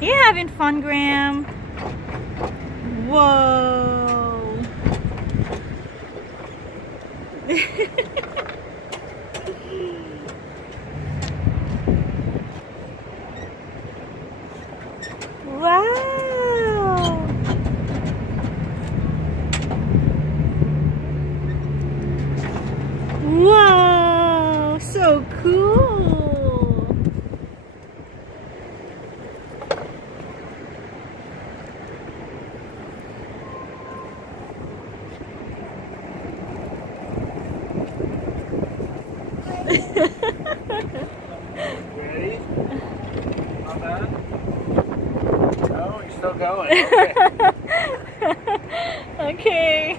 You having fun, Graham? Whoa. Wow. Whoa, so cool. Ready? All done? Oh, you're still going. Okay. Okay.